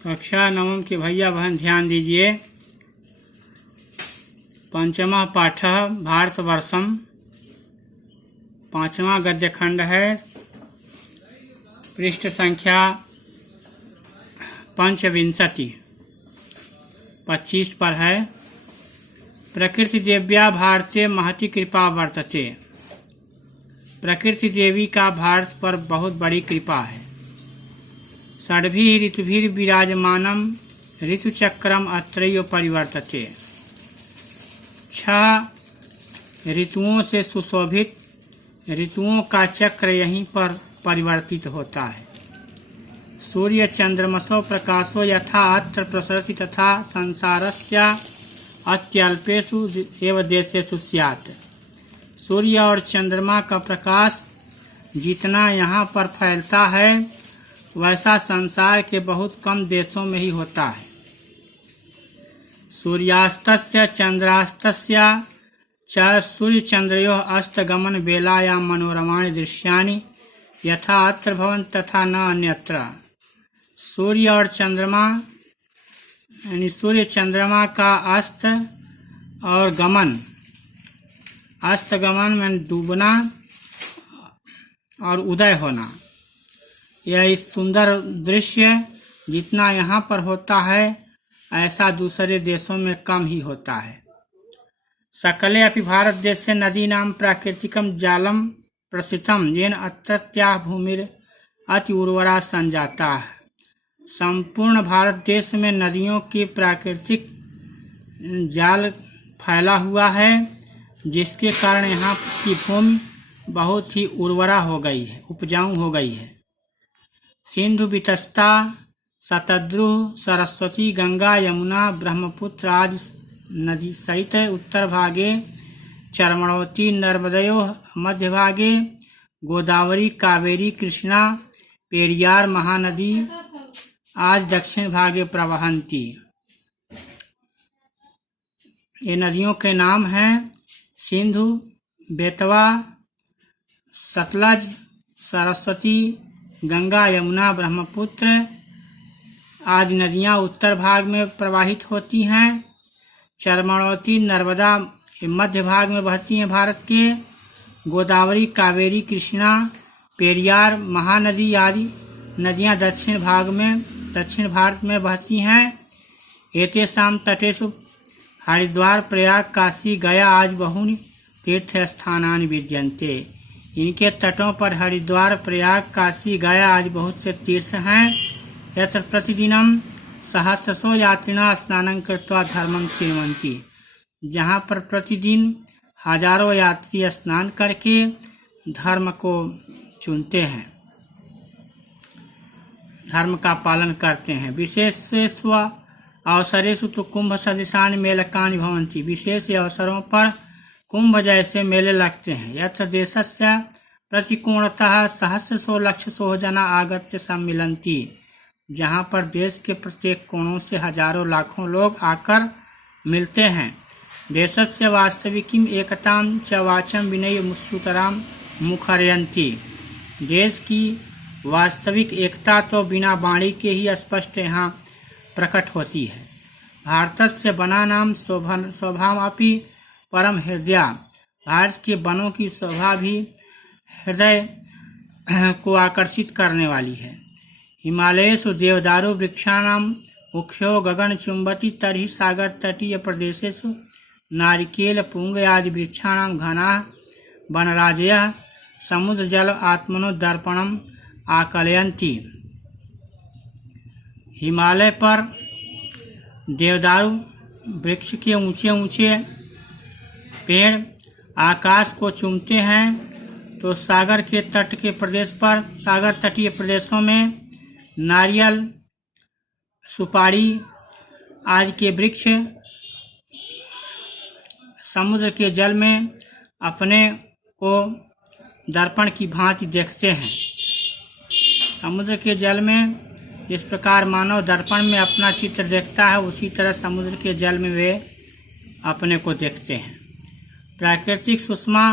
कक्षा नवम के भैया बहन ध्यान दीजिए। पंचमा पाठ भारतवर्षम, पांचवा गद्यखंड है। पृष्ठ संख्या 25 पर है। प्रकृति देव्या भारते महती कृपा वर्तते। प्रकृति देवी का भारत पर बहुत बड़ी कृपा है। षड्भिः ऋतुभिः विराजमानम ऋतुचक्रम अत्रैव परिवर्तते। 6 ऋतुओं से सुशोभित ऋतुओं का चक्र यहीं पर परिवर्तित होता है। सूर्य चंद्रमसो प्रकाशो यथा अत्र प्रसरति तथा संसारस्य अत्यल्पेषु एव देशेषु स्यात्। सूर्य और चंद्रमा का प्रकाश जितना यहाँ पर फैलता है वैसा संसार के बहुत कम देशों में ही होता है। सूर्यास्तस्य चंद्रास्तस्य च सूर्यचंद्रयोः अस्तगमन वेलायां मनोरमाणि दृश्यानि यथा अत्र भवन्ति तथा न अन्यत्र। सूर्य और चंद्रमा यानी सूर्य चंद्रमा का अस्त और गमन, अस्तगमन में डूबना और उदय होना, यह इस सुंदर दृश्य जितना यहाँ पर होता है ऐसा दूसरे देशों में कम ही होता है। सकले अपि भारत देश से नदीनां प्राकृतिकम जालम प्रसिद्धम येन अत्रत्या भूमिर अति उर्वरा संजाता है। संपूर्ण भारत देश में नदियों की प्राकृतिक जाल फैला हुआ है जिसके कारण यहाँ की भूमि बहुत ही उर्वरा हो गई है, उपजाऊ हो गई है। सिंधु वितस्ता शतद्रु सरस्वती गंगा यमुना ब्रह्मपुत्र आदि नदी सहित उत्तर भागे चर्मणवती नर्मदयोः मध्य भागे गोदावरी कावेरी कृष्णा पेरियार महानदी आज दक्षिण भागे प्रवहन्ति। ये नदियों के नाम हैं सिंधु, बेतवा, सतलज, सरस्वती, गंगा, यमुना, ब्रह्मपुत्र आज नदियां उत्तर भाग में प्रवाहित होती हैं। चर्मणवती नर्मदा मध्य भाग में बहती हैं भारत के। गोदावरी कावेरी कृष्णा पेरियार महानदी आदि नदियां दक्षिण भारत में बहती हैं। एतेषां तटेषु हरिद्वार प्रयाग काशी गया आज बहूनि तीर्थ स्थानानि विद्यन्ते। इनके तटों पर हरिद्वार प्रयाग काशी गया आज बहुत से तीर्थ हैं। यत्र प्रतिदिनम सहस्रशो यात्रिणः स्नानं कृत्वा धर्मं चिन्वन्ति। जहाँ पर प्रतिदिन हजारों यात्री स्नान करके धर्म को चुनते हैं, धर्म का पालन करते हैं। विशेषेषु अवसरेषु तो कुंभ सदृशानि मेलकानि भवन्ति। विशेष अवसरों पर कुंभ जैसे मेले लगते हैं। यत्र देशस्य प्रतिकोणतः सहस्रशो लक्षशो जना आगत्य सम्मिलन्ति। जहाँ पर देश के प्रत्येक कोणों से हजारों लाखों लोग आकर मिलते हैं। देशस्य वास्तविकीम एकतां च वाचं विनय मुत्सुतरां मुखरयन्ति। देश की वास्तविक एकता तो बिना वाणी के ही स्पष्ट यहाँ प्रकट होती है। भारतस्य वनानां शोभामपि परम हृदय। भारत के वनों की शोभा भी हृदय को आकर्षित करने वाली है। हिमालयेषु देवदारू वृक्षाणां मुख्यो गगन चुंबती तर्हि सागर तटीय प्रदेशेषु नारिकेल पुंग आदि वृक्षाणां घनाः वनराजयः समुद्र जल आत्मनो दर्पणम आकलयन्ति। हिमालय पर देवदारू वृक्ष के ऊंचे ऊंचे पेड़ आकाश को चूमते हैं तो सागर के तट के प्रदेश पर, सागर तटीय प्रदेशों में नारियल, सुपारी आदि के वृक्ष समुद्र के जल में अपने को दर्पण की भांति देखते हैं। समुद्र के जल में जिस प्रकार मानव दर्पण में अपना चित्र देखता है उसी तरह समुद्र के जल में वे अपने को देखते हैं। प्राकृतिक सुषमा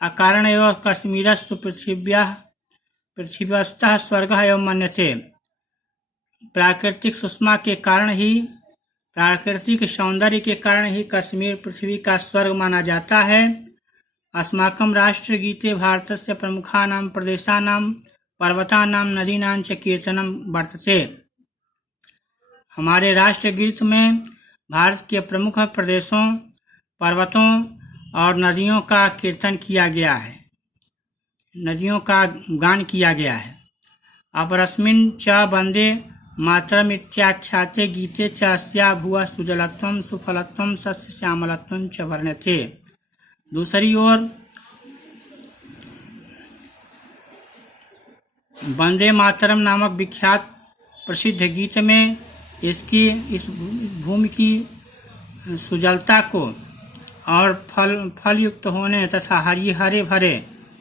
अकारण एवं कश्मीरस्तु पृथ्व्यस्तः स्वर्गः एवं मन्यते। प्राकृतिक सुषमा के कारण ही, प्राकृतिक सौंदर्य के कारण ही कश्मीर पृथ्वी का स्वर्ग माना जाता है। अस्माकं राष्ट्रगीते भारतस्य प्रमुखानां प्रदेशानां पर्वतानां नदीनां च कीर्तनं वर्तते। हमारे राष्ट्रगीत में भारत के प्रमुख प्रदेशों, पर्वतों और नदियों का कीर्तन किया गया है, नदियों का गान किया गया है। अपरस्मिन् च वन्दे मातरम् इत्याख्याते गीते च अस्या भुवः सुजलत्वं सुफलत्वं सस्यश्यामलत्वं च वर्ण्यते। दूसरी ओर वंदे मातरम नामक विख्यात प्रसिद्ध गीत में इस भूमि की सुजलता को और फल युक्त होने तथा हरे भरे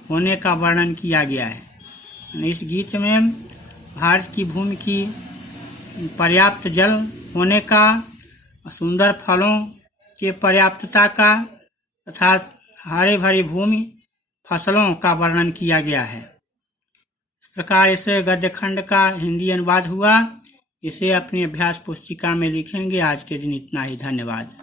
होने का वर्णन किया गया है। इस गीत में भारत की भूमि की पर्याप्त जल होने का, सुंदर फलों के पर्याप्तता का तथा हरे भरी भूमि फसलों का वर्णन किया गया है। इस प्रकार इस गद्य खंड का हिंदी अनुवाद हुआ। इसे अपनी अभ्यास पुस्तिका में लिखेंगे। आज के दिन इतना ही। धन्यवाद।